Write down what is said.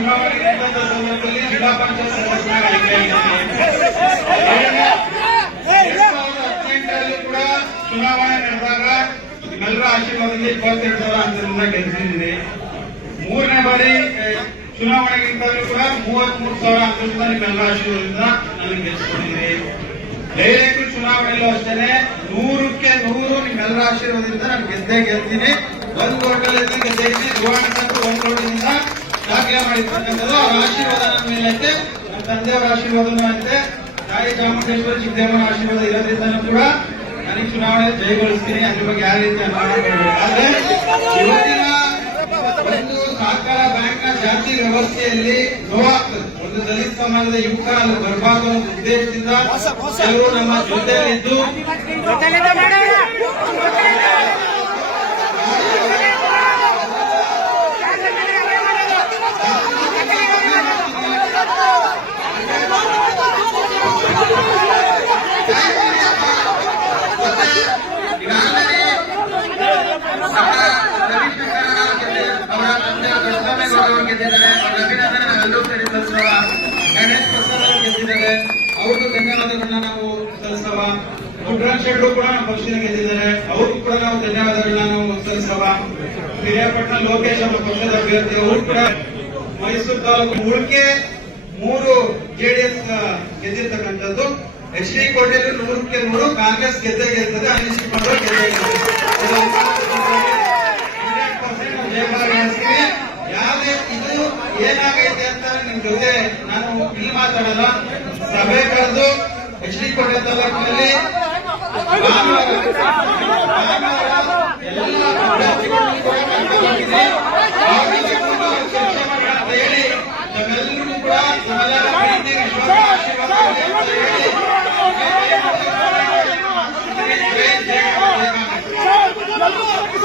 ಚುನಾವಣೆ ನಡೆದ ಸಂದರ್ಭದಲ್ಲಿ ಜಿಲ್ಲಾ ಪಂಚಾಯತ್ ಸದಸ್ಯನಾಗಿ ಕೂಡ ಚುನಾವಣೆ ನಡೆದಾಗ ಎಲ್ಲರ ಆಶೀರ್ವಾದದಿಂದ ಇಪ್ಪತ್ತೆರಡು ಸಾವಿರ ಮೂರನೇ ಬಾರಿ ಚುನಾವಣೆಗಿಂತಲೂ ಕೂಡ ಮೂವತ್ಮೂರು ಸಾವಿರ ಅಂತರದಿಂದ ನಿಮ್ಮೆಲ್ಲರ ಆಶೀರ್ವಾದದಿಂದ ನನಗೆ ಗೆಲ್ಲಿಸ್ಕೊಂಡಿದ್ದೀನಿ ದಯವಿಟ್ಟು ಚುನಾವಣೆಯಲ್ಲೂ ಅಷ್ಟೇ ನೂರಕ್ಕೆ ನೂರು ನಿಮ್ಮೆಲ್ಲರ ಆಶೀರ್ವಾದದಿಂದ ನಾನು ಗೆದ್ದೇ ಗೆಲ್ತೀನಿ ಒಂದು ಹೋಟೆಲ್ ಗೆದ್ದಿದ್ದೀನಿ ದುವಾಣ ಒಂದು ರೋಡಿನಿಂದ ದಾಖಲೆ ಮಾಡಿರ್ತಕ್ಕಂಥದ್ದು ಅವರ ಆಶೀರ್ವಾದ ಮೇಲೆ ಐತೆ. ನಮ್ಮ ತಂದೆಯವರ ಆಶೀರ್ವಾದನೂ ಐತೆ. ತಾಯಿ ಚಾಮುಂಡೇಶ್ವರಿ ಸಿದ್ದೇಶ್ವರ ಆಶೀರ್ವಾದ ಇರೋದ್ರಿಂದನೂ ಕೂಡ ನನಗೆ ಚುನಾವಣೆ ಜಯಗೊಳಿಸ್ತೀನಿ. ಅದ್ರ ಬಗ್ಗೆ ಯಾವ ರೀತಿ. ಆದ್ರೆ ಇವತ್ತಿನ ಒಂದು ಸಹಕಾರ ಬ್ಯಾಂಕ್ನ ಜಾತಿ ವ್ಯವಸ್ಥೆಯಲ್ಲಿ ನೋವಾಗ್ತದೆ. ಒಂದು ದಲಿತ ಸಮಾಜದ ಯುವಕ ಅದು ಬರಬಾರ್ದು ಅನ್ನೋ ಉದ್ದೇಶದಿಂದ ಕೆಲವರು ನಮ್ಮ ಜೊತೆಯಲ್ಲಿದ್ದು. ಅವರ ನಾವು ಸಲ್ಲಿಸುವ ಪುಟ್ಟರಾಜ್ ಶೆಟ್ಟರು ಕೂಡ ನಮ್ಮ ಪಕ್ಷದ ಗೆದ್ದಿದ್ದಾರೆ ಅವ್ರಿಗೂ ಕೂಡ ನಾವು ಧನ್ಯವಾದಗಳನ್ನ ನಾವು ಸಲ್ಲಿಸುವ ಹಿರಿಯಪಟ್ಟಣ ಲೋಕೇಶ್ ಅವರ ಪಕ್ಷದ ಮೈಸೂರು ತಾಲೂಕು ಉಳಿಕೆ ಮೂರು ಜೆಡಿಎಸ್ ಗೆದ್ದಿರ್ತಕ್ಕಂಥದ್ದು ಎಚ್ ಡಿ ಕೋಟೆಯಲ್ಲಿ ನೂರಕ್ಕೆ ನೂರು ಕಾಂಗ್ರೆಸ್ ಗೆದ್ದೇ ಗೆಲ್ತದೆ ಅನಿಶ್ಚಿತ ಮಾಡುವ ಗೆದ್ದೇ ಗೆಲ್ತದೆ ಇದು 100% ನಾವು ಜಯಭಾರ ನಡೆಸ್ತೀವಿ. ಯಾವುದೇ ಇದು ಏನಾಗೈತೆ ಅಂತ ನಿಮ್ ಜೊತೆ ನಾನು ಇಲ್ಲಿ ಮಾತಾಡಲ್ಲ ಸಭೆ ಕರೆದು ಎಚ್ ಡಿ ಕೋಟೆ ತಾಲೂಕಿನಲ್ಲಿ ಹೇಳಿ ನಮ್ಮೆಲ್ಲರಿಗೂ ಕೂಡ ನಮ್ಮೆಲ್ಲರ ಪ್ರೀತಿ ಆಶೀರ್ವಾದ ಇರಲಿ ಅಂತ ಹೇಳಿ ಜೈ ಜೈ